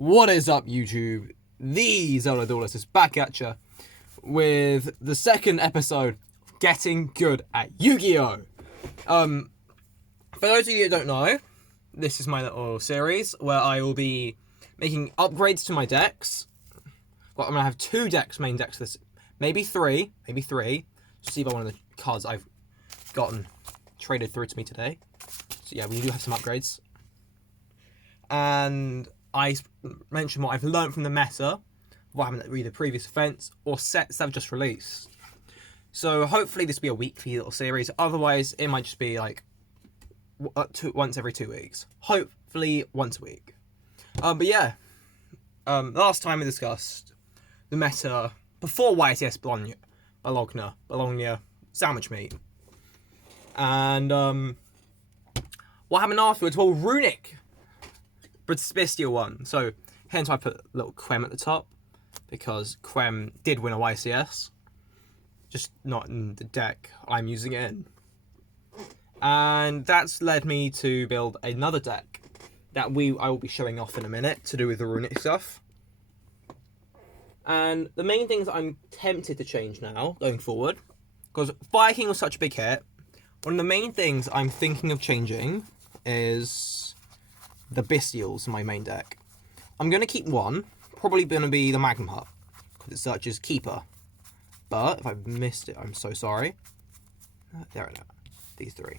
What is up, YouTube? The Zelda Duelist is back at ya with the second episode, Getting Good at Yu-Gi-Oh! For those of you who don't know, this is my little series where I will be making upgrades to my decks. Well, I'm going to have two main decks this, maybe three, to see by one of the cards I've gotten traded through to me today. So yeah, we do have some upgrades. And I mentioned what I've learned from the meta, what happened at either previous events or sets that have just released. So hopefully this will be a weekly little series. Otherwise, it might just be like once every 2 weeks. Hopefully once a week. But yeah, last time we discussed the meta before YCS Bolognia sandwich meat. And what happened afterwards? Well, Runic Bestial won. So hence I put a little Quem at the top, because Quem did win a YCS, just not in the deck I'm using it in. And that's led me to build another deck that I will be showing off in a minute to do with the Runic stuff. And the main things I'm tempted to change now going forward, because Viking was such a big hit, one of the main things I'm thinking of changing is the Bestials in my main deck. I'm going to keep one, probably going to be the Magnum Hut, because it searches Keeper. But if I've missed it, I'm so sorry. There we go. These three.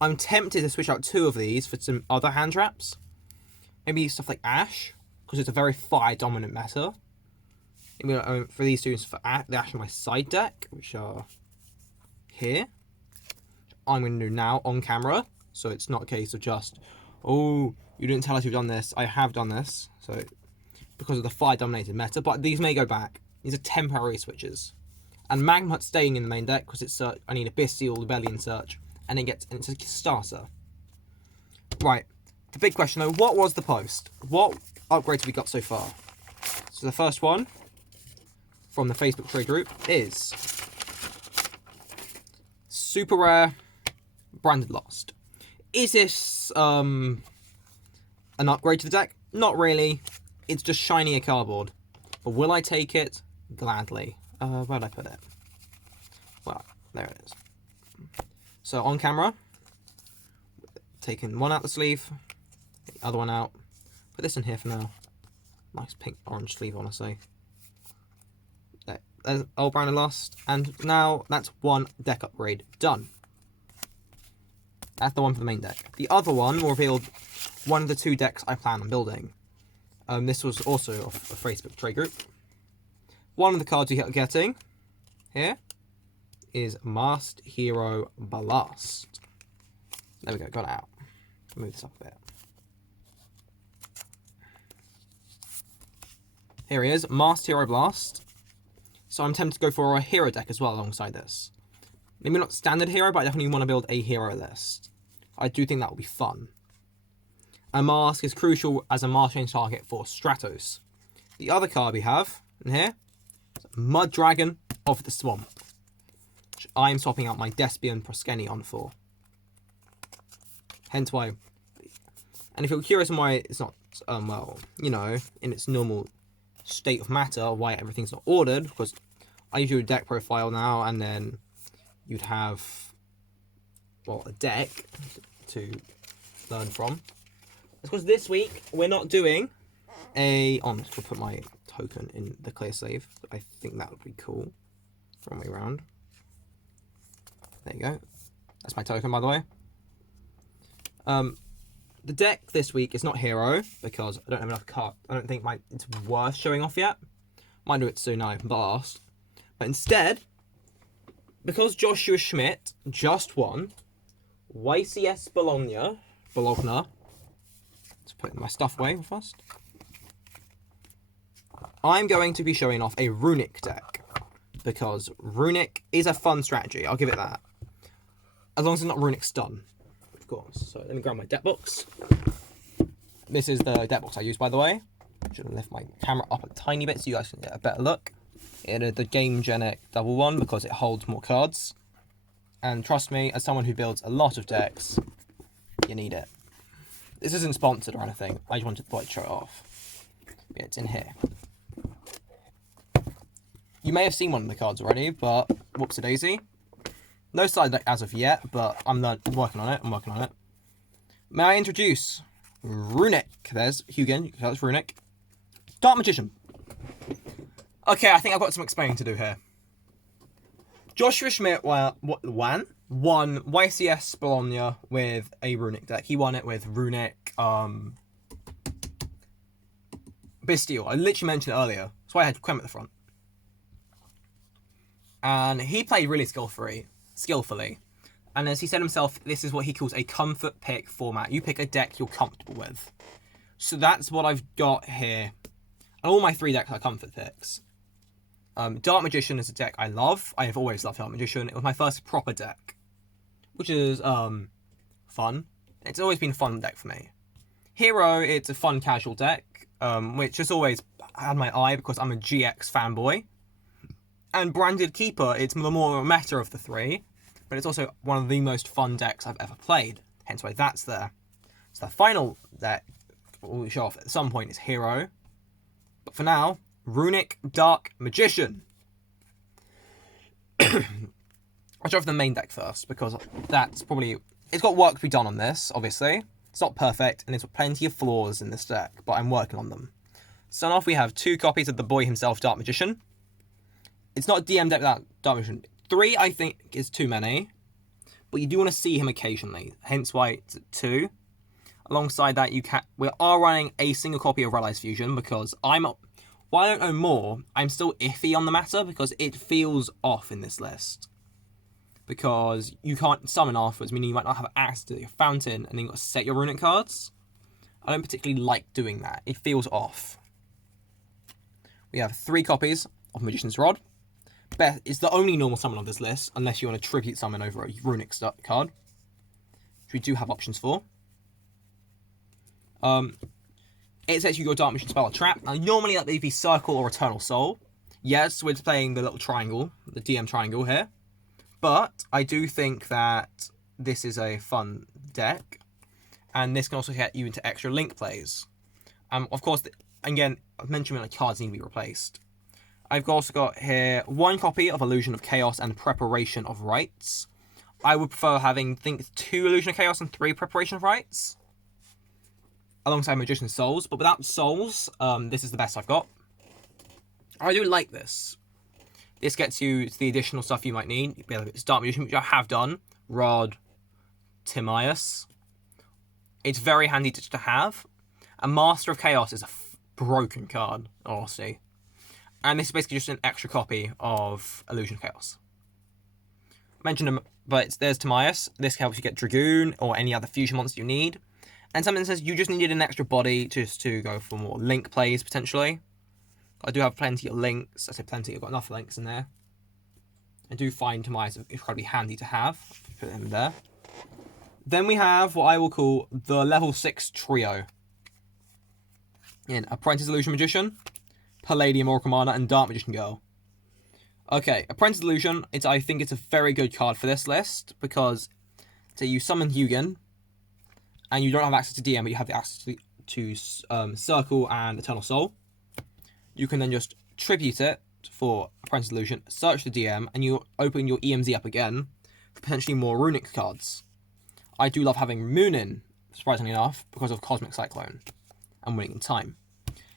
I'm tempted to switch out two of these for some other hand traps. Maybe stuff like Ash, because it's a very fire dominant meta. For these two, for the Ash in my side deck, which are here. I'm going to do now on camera, so it's not a case of just, oh, you didn't tell us you've done this. I have done this, so because of the fire dominated meta, but these may go back. These are temporary switches. And Magnum Hut's staying in the main deck because it's I need a Bestial Rebellion search, and it's a starter. Right, the big question though, what was the post? What upgrades have we got so far? So the first one from the Facebook trade group is super rare Branded Lost. Is this an upgrade to the deck? Not really. It's just shinier cardboard. But will I take it? Gladly. Where'd I put it? Well, there it is. So on camera, taking one out the sleeve, the other one out. Put this in here for now. Nice pink orange sleeve, honestly. There's old Branded Lost, and now that's one deck upgrade done. That's the one for the main deck. The other one will reveal one of the two decks I plan on building. This was also a Facebook trade group. One of the cards you are getting here is Masked Hero Blast. There we go, got it out. Move this up a bit. Here he is, Masked Hero Blast. So I'm tempted to go for a hero deck as well alongside this. Maybe not standard hero, but I definitely want to build a hero list. I do think that will be fun. A mask is crucial as a mask change target for Stratos. The other card we have in here is Mud Dragon of the Swamp, which I'm swapping out my Despian Proskenion for. Hence why. And if you're curious on why it's not, well, you know, in its normal state of matter, why everything's not ordered, because I usually do a deck profile now, and then you'd have, well, a deck to learn from. It's because this week we're not doing a... I'm just going to put my token in the clear sleeve. I think that would be cool. Wrong way around. There you go. That's my token, by the way. The deck this week is not hero, because I don't have enough cards. I don't think it's worth showing off yet. Might do it soon now, blast. But instead, because Joshua Schmidt just won YCS Bolognia. Let's put my stuff away first. I'm going to be showing off a Runic deck, because Runic is a fun strategy. I'll give it that. As long as it's not Runic Stun, of course. So let me grab my deck box. This is the deck box I use, by the way. I should lift my camera up a tiny bit so you guys can get a better look. It is the Game Genic double one because it holds more cards. And trust me, as someone who builds a lot of decks, you need it. This isn't sponsored or anything. I just wanted to show it off. Yeah, it's in here. You may have seen one of the cards already, but whoopsie-daisy. No slide deck as of yet, but I'm working on it. May I introduce Runic? There's Hugin. That's Runic. Dark Magician. Okay, I think I've got some explaining to do here. Joshua Schmidt won YCS Bolognia with a Runic deck. He won it with Runic Bestial. I literally mentioned it earlier. That's why I had Quem at the front. And he played really skillfully. And as he said himself, this is what he calls a comfort pick format. You pick a deck you're comfortable with. So that's what I've got here. And all my 3 decks are comfort picks. Dark Magician is a deck I love. I have always loved Dark Magician. It was my first proper deck, which is fun. It's always been a fun deck for me. Hero, it's a fun casual deck, which has always had my eye because I'm a GX fanboy. And Branded Keeper, it's the more meta of the 3, but it's also one of the most fun decks I've ever played. Hence why that's there. So the final deck we'll show off at some point is Hero. But for now, Runic Dark Magician. I'll show off the main deck first, because that's probably... It's got work to be done on this, obviously. It's not perfect, and there's plenty of flaws in this deck, but I'm working on them. Starting off, we have 2 copies of the boy himself, Dark Magician. It's not a DM deck without Dark Magician. 3, I think, is too many, but you do want to see him occasionally, hence why it's 2. Alongside that, we are running a single copy of Realize Fusion, because while I don't know more, I'm still iffy on the matter, because it feels off in this list. Because you can't summon afterwards, meaning you might not have access to your fountain, and then you've got to set your runic cards. I don't particularly like doing that. It feels off. We have 3 copies of Magician's Rod. Beth is the only normal summon on this list, unless you want to tribute summon over a runic card, which we do have options for. It says you go Dark Magician spell or trap. Now, normally that would be Circle or Eternal Soul. Yes, we're playing the little triangle, the DM triangle here. But I do think that this is a fun deck, and this can also get you into extra link plays. Of course, again, I've mentioned that cards need to be replaced. I've also got here 1 copy of Illusion of Chaos and Preparation of Rites. I would prefer having, 2 Illusion of Chaos and 3 Preparation of Rites, alongside Magician's Souls. But without Souls, this is the best I've got. I do like this. This gets you the additional stuff you might need. It's Dark Magician, which I have done. Rod, Timaeus. It's very handy to have. And Master of Chaos is a broken card, honestly. And this is basically just an extra copy of Illusion of Chaos. I mentioned them, but there's Timaeus. This helps you get Dragoon or any other fusion monster you need. And something that says you just needed an extra body just to go for more link plays, potentially. I do have plenty of links. I say plenty, I've got enough links in there. I do find Timaeus incredibly handy to have. Put him there. Then we have what I will call the level 6 trio. In Apprentice Illusion Magician, Palladium Oracle Mana, and Dark Magician Girl. Okay, Apprentice Illusion, I think it's a very good card for this list, because say you summon Hugin, and you don't have access to DM, but you have the access to Circle and Eternal Soul. You can then just tribute it for Apprentice Illusion, search the DM, and you open your EMZ up again for potentially more runic cards. I do love having Moonin, surprisingly enough, because of Cosmic Cyclone and Winning in Time.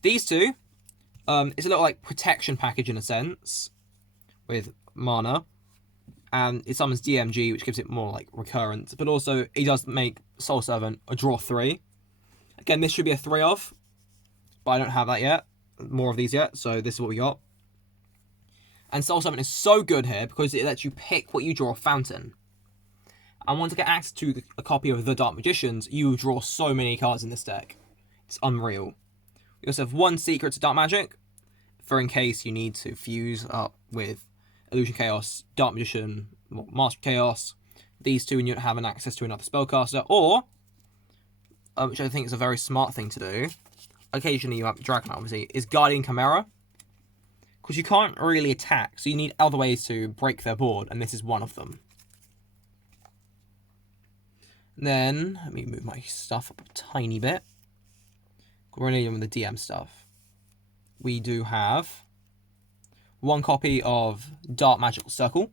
These 2, it's a little like protection package in a sense, with mana, and it summons DMG, which gives it more like recurrence, but also it does make Soul Servant a draw 3. Again, this should be a 3 of, but I don't have that yet. More of these yet, so this is what we got. And Soul Servant is so good here because it lets you pick what you draw fountain. And once you get access to a copy of the Dark Magicians, you draw so many cards in this deck. It's unreal. We also have 1 secret to Dark Magic, for in case you need to fuse up with Illusion Chaos, Dark Magician, Master Chaos, these 2, and you don't have an access to another spellcaster, or, which I think is a very smart thing to do, occasionally you have Dragonite, obviously, is Guardian Chimera. Because you can't really attack, so you need other ways to break their board, and this is one of them. Then, let me move my stuff up a tiny bit. We're only in with the DM stuff. We do have 1 copy of Dark Magical Circle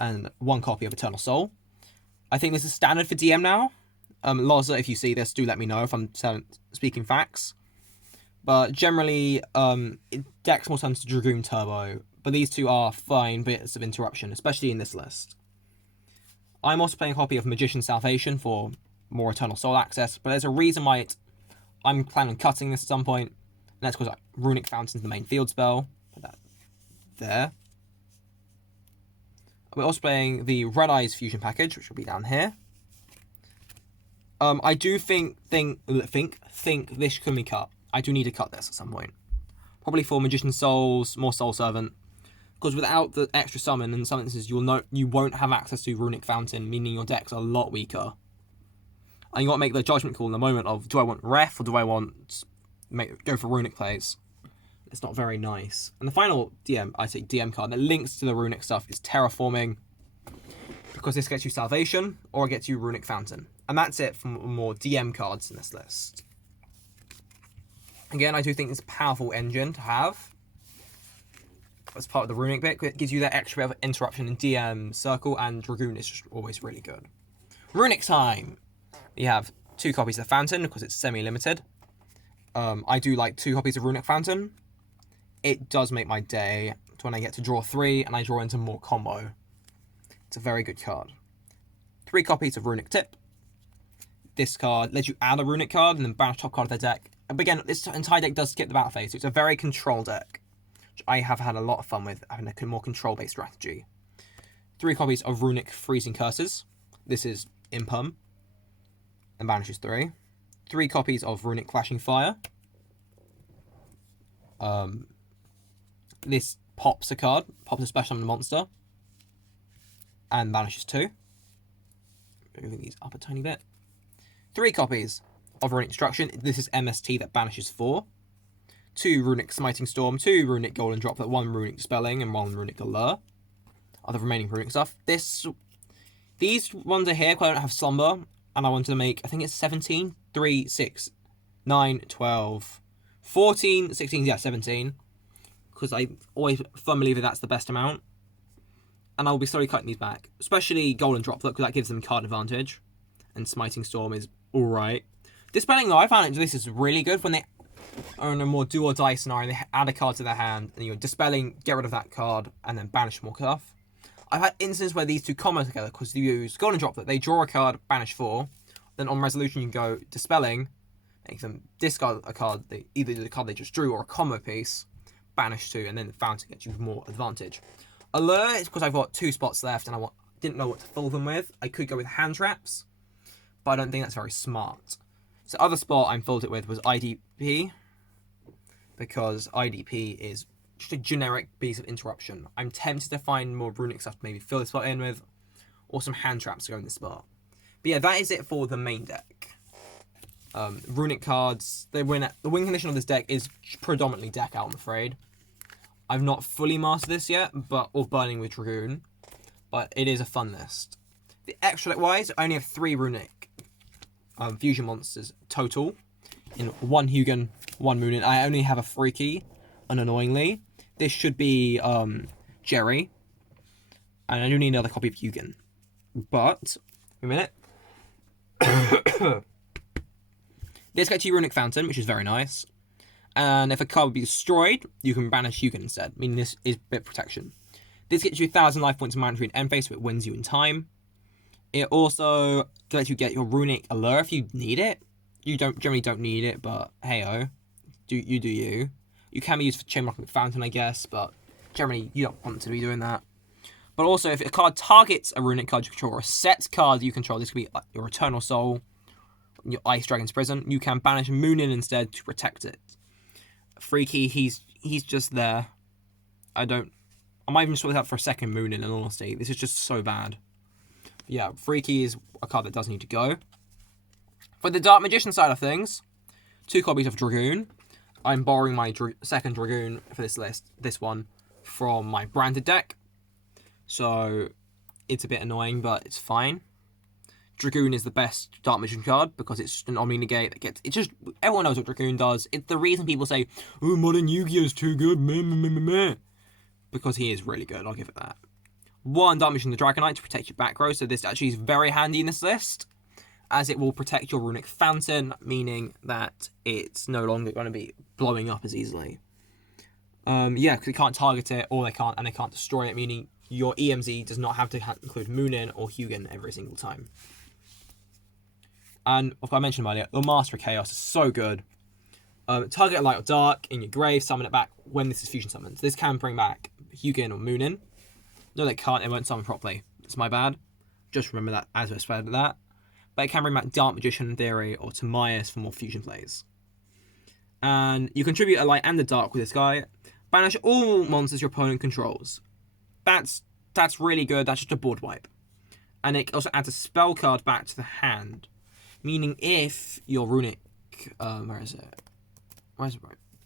and 1 copy of Eternal Soul. I think this is standard for DM now. Loza, if you see this, do let me know if I'm speaking facts. But generally, decks more turns to Dragoon Turbo. But these two are fine bits of interruption, especially in this list. I'm also playing a copy of Magician's Salvation for more Eternal Soul access. But there's a reason why I'm planning on cutting this at some point. And that's because Runic Fountain's the main field spell. Put that there. We're also playing the Red Eyes Fusion package, which will be down here. I do think this can be cut. I do need to cut this at some point. Probably for Magician Souls, more Soul Servant. Because without the extra summon, in some instances, you won't have access to Runic Fountain, meaning your deck's a lot weaker. And you got to make the judgment call in the moment of, do I want Ref or do I want go for Runic plays? It's not very nice. And the final DM card that links to the Runic stuff is Terraforming. Because this gets you Salvation, or it gets you Runic Fountain. And that's it for more DM cards in this list. Again, I do think it's a powerful engine to have. As part of the Runic bit, it gives you that extra bit of interruption in DM Circle, and Dragoon is just always really good. Runic time! You have 2 copies of Fountain, because it's semi-limited. I do like 2 copies of Runic Fountain. It does make my day when I get to draw 3, and I draw into more combo. It's a very good card. 3 copies of Runic Tip. This card lets you add a Runic card, and then banish top card of the deck. But again, this entire deck does skip the battle phase, so it's a very control deck. Which I have had a lot of fun with, having a more control-based strategy. 3 copies of Runic Freezing Curses. This is Impum. And banishes 3. 3 copies of Runic Clashing Fire. This pops a card. Pops a special summon monster. And banishes 2. Moving these up a tiny bit. 3 copies of Runic Destruction. This is MST that banishes 4. 2 Runic Smiting Storm, 2 Runic Golden Droplet, 1 Runic Dispelling, and 1 Runic Allure. Other remaining Runic stuff. These ones are here because I don't have Slumber, and I wanted to make, I think it's 17, 3, 6, 9, 12, 14, 16, yeah, 17. Because I always firmly believe that that's the best amount. And I'll be slowly cutting these back. Especially Golden Droplet, because that gives them card advantage. And Smiting Storm is alright. Dispelling, though, I found this is really good when they are in a more do-or-die scenario. They add a card to their hand, and you're Dispelling, get rid of that card, and then banish more stuff. I've had instances where these two combo together, because you use Golden Droplet, they draw a card, banish 4. Then on Resolution, you can go Dispelling, make them discard a card, either the card they just drew or a combo piece, banish 2, and then the Fountain gets you more advantage. Allure is because I've got 2 spots left, and I didn't know what to fill them with. I could go with Hand Traps, but I don't think that's very smart. So other spot I filled it with was IDP, because IDP is just a generic piece of interruption. I'm tempted to find more Runic stuff to maybe fill this spot in with, or some Hand Traps to go in this spot. But yeah, that is it for the main deck. Runic cards, the win condition of this deck is predominantly deck out, I'm afraid. I've not fully mastered this yet, or Burning with Dragoon, but it is a fun list. The extra deck wise, I only have 3 Runic fusion monsters total, in 1 Hugin, 1 Moonin. I only have a Freaky, unannoyingly. This should be Jerry, and I do need another copy of Hugin. But, a minute. This gets you Runic Fountain, which is very nice. And if a card would be destroyed, you can banish Hugin instead, meaning this is bit protection. This gets you 1,000 life points of mandatory and end phase, so it wins you in time. It also lets you get your Runic Allure if you need it. You generally don't need it, but hey-oh. Do you. You can be used for Chain Locking with Fountain, I guess, but generally you don't want to be doing that. But also, if a card targets a Runic card you control, or a set card you control, this could be your Eternal Soul, your Ice Dragon's Prison, you can banish Moonin instead to protect it. Freaky, he's just there. I might even sort this out for a second Moonin, in all honesty. This is just so bad. Yeah, Freaky is a card that does need to go. For the Dark Magician side of things, 2 copies of Dragoon. I'm borrowing my second Dragoon for this list, this one, from my branded deck. So, it's a bit annoying, but it's fine. Dragoon is the best Dark Magician card because it's an Omni Negate that gets... It's just... Everyone knows what Dragoon does. It's the reason people say, oh, Modern Yu-Gi-Oh's too good, meh, meh, meh, meh. Because he is really good, I'll give it that. 1 Dark Magician the Dragonite to protect your back row, so this actually is very handy in this list, as it will protect your Runic Fountain, meaning that it's no longer going to be blowing up as easily. Yeah, because it can't target it, or they can't destroy it, meaning your EMZ does not have to include Moonin or Hugin every single time. And, like I mentioned earlier, the Master of Chaos is so good. Target a light or dark in your grave, summon it back when this is fusion summoned. This can bring back Hugin or Moonin. No, they can't, it won't summon properly. It's my bad. Just remember that as I said that. But it can bring back Dark Magician in theory or Timaeus for more fusion plays. And you contribute a light and a dark with this guy. Banish all monsters your opponent controls. That's really good. That's just a board wipe. And it also adds a spell card back to the hand. Meaning if your Runic... where is it?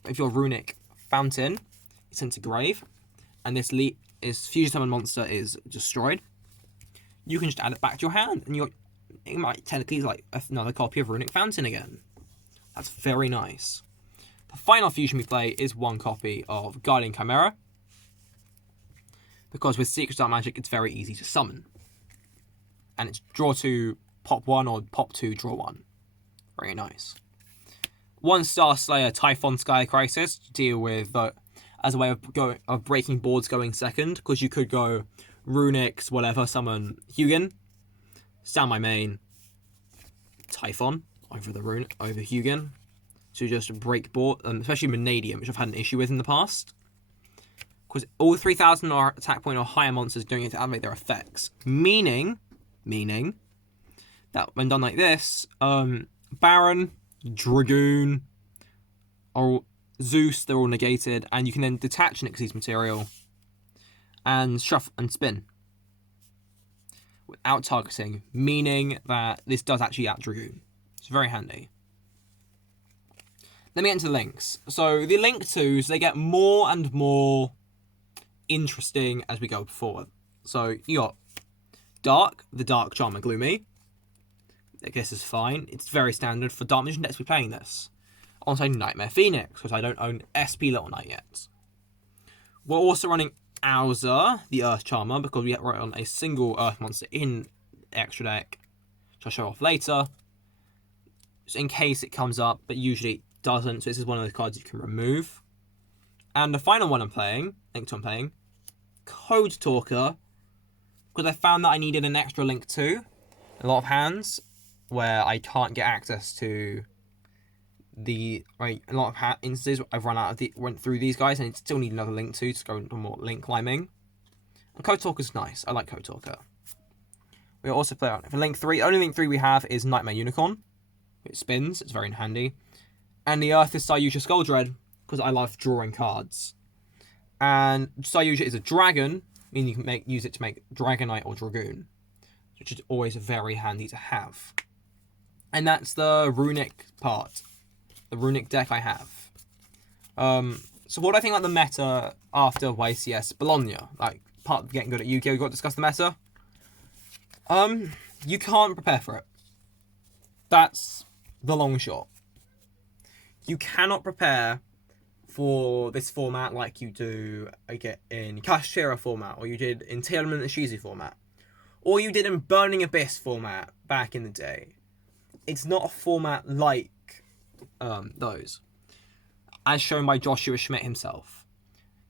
If your Runic Fountain is sent to grave, and this fusion summon monster is destroyed, you can just add it back to your hand, and it might technically is like another copy of Runic Fountain again. That's very nice. The final fusion we play is 1 copy of Guardian Chimera, because with Secret Dark Magic it's very easy to summon. And it's draw 2, pop 1, or pop 2, draw 1. Very nice. 1 Star Slayer Typhon Sky Crisis to deal with as a way of breaking boards going second, because you could go Runics, whatever, summon Hugin, stand my main Typhon over Hugin to just break board, especially Vanadium, which I've had an issue with in the past. Because all 3,000 or attack point or higher monsters don't get to activate their effects. Meaning that when done like this, Baron, Dragoon, or Zeus, they're all negated, and you can then detach Nixie's material and shuffle and spin without targeting, meaning that this does actually out Dragoon. It's very handy. Let me get into the links. So the link 2s, they get more and more interesting as we go forward. So you got Dark, the Dark Charmer Gloomy. I guess is fine. It's very standard for Dark Magician decks to be playing this. Also Nightmare Phoenix, because I don't own SP Little Knight yet. We're also running Auza, the Earth Charmer, because we run on a single Earth monster in the extra deck, which I'll show off later, just in case it comes up, but usually it doesn't, so this is one of the cards you can remove. And the final one I'm playing, Code Talker, because I found that I needed an extra link too. A lot of hands where I can't get access to a lot of instances I've went through these guys, and it still need another link to go into more link climbing. And Code Talker's nice. I like Code Talker. We'll also play on for link 3. The only link 3 we have is Nightmare Unicorn. It spins. It's very handy. And the Earth is Sayusha Skulldread, because I love drawing cards. And Sayusha is a dragon, meaning you can use it to make Dragonite or Dragoon, which is always very handy to have. And that's the Runic part. The Runic deck I have. So what do I think about the meta after YCS Bolognia? Like, part of getting good at Yu-Gi-Oh! You've got to discuss the meta. You can't prepare for it. That's the long and short. You cannot prepare for this format like you do in Kashira format, or you did in Tearman and Shizu format, or you did in Burning Abyss format back in the day. It's not a format like those, as shown by Joshua Schmidt himself.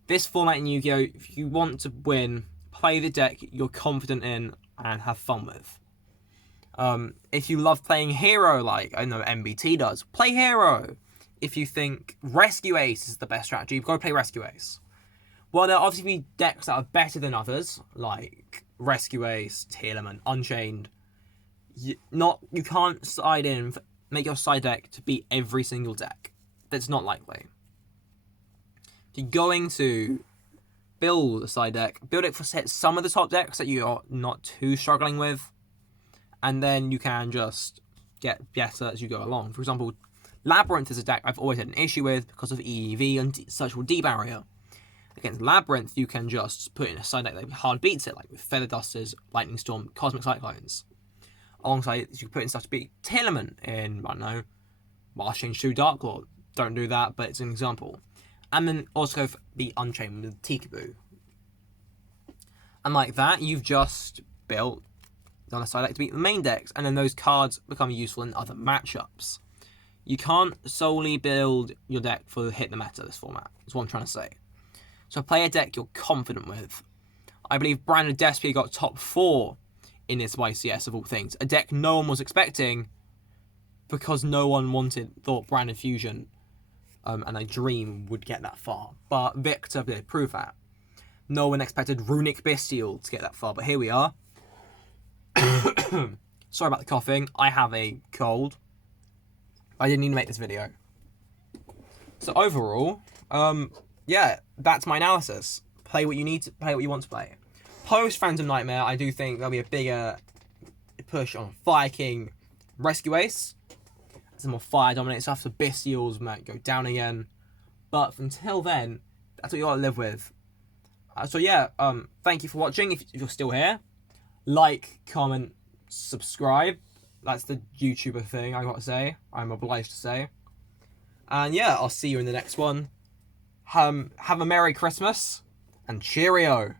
This format in Yu-Gi-Oh! If you want to win, play the deck you're confident in and have fun with. If you love playing Hero like I know MBT does, play Hero. If you think Rescue Ace is the best strategy, you've got to play Rescue Ace. Well, there'll obviously be decks that are better than others, like Rescue Ace, Tearman, Unchained. You can't make your side deck to beat every single deck. That's not likely. If you're going to build a side deck, build it for some of the top decks that you're not too struggling with, and then you can just get better as you go along. For example, Labyrinth is a deck I've always had an issue with because of EEV and Searchable D barrier. Against Labyrinth, you can just put in a side deck that hard beats it, like with Feather Dusters, Lightning Storm, Cosmic Cyclones. Alongside it, you can put in stuff to beat Tillerman in, I don't know, Mars Change 2 Dark Lord. Don't do that, but it's an example. And then also be Unchained with Tikaboo. And like that, you've just built on a side deck to beat the main decks, and then those cards become useful in other matchups. You can't solely build your deck for hit the meta this format, is what I'm trying to say. So play a deck you're confident with. I believe Branded Despia got top 4 in this YCS of all things. A deck no one was expecting because no one thought Branded Fusion and a Dream would get that far. But Victor did prove that. No one expected Runic Bestial to get that far, but here we are. Sorry about the coughing. I have a cold. I didn't need to make this video. So overall, yeah, that's my analysis. Play what you need to play, what you want to play. Post Phantom Nightmare, I do think there'll be a bigger push on Fire King Rescue Ace. Some more fire dominate stuff, so Bestials might go down again. But until then, that's what you gotta live with. So yeah, thank you for watching. If you're still here, like, comment, subscribe. That's the YouTuber thing I gotta say. I'm obliged to say. And yeah, I'll see you in the next one. Have a Merry Christmas and cheerio.